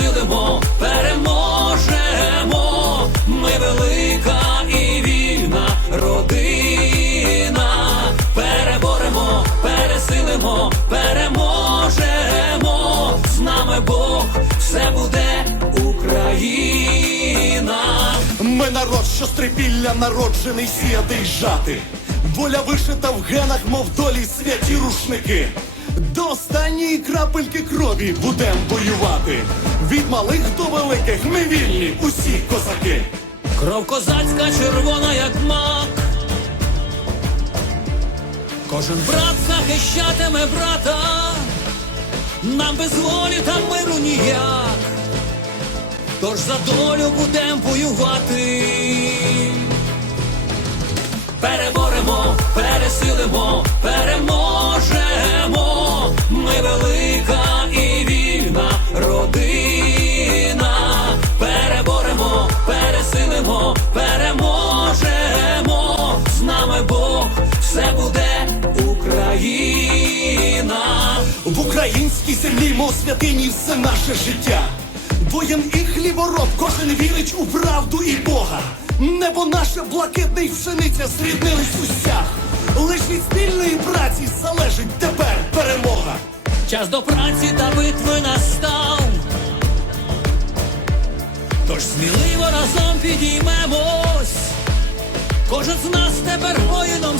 пересилимо, переможемо. Ми велика і вільна родина. Переборемо, пересилимо, переможемо. З нами Бог, все буде Україна. Ми народ, що з трипілля народжений сіяти й жати. Воля вишита в генах, мов долі святі рушники. До останньої крапельки крові будем воювати. Від малих до великих ми вільні, усі козаки. Кров козацька червона, як мак. Кожен брат захищатиме брата, нам без волі та миру ніяк. Тож за долю будем воювати. В українській землі, мов святині, все наше життя. Воєн і хлівороб, кожен вірить у правду і Бога. Небо наше блакитне й пшениця зріднились усях. Лиш від спільної праці залежить тепер перемога. Час до праці та битви настав. Тож сміливо разом підіймемось. Кожен з нас тепер воїном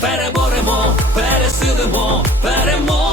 Переборемо, пересилимо, переможемо.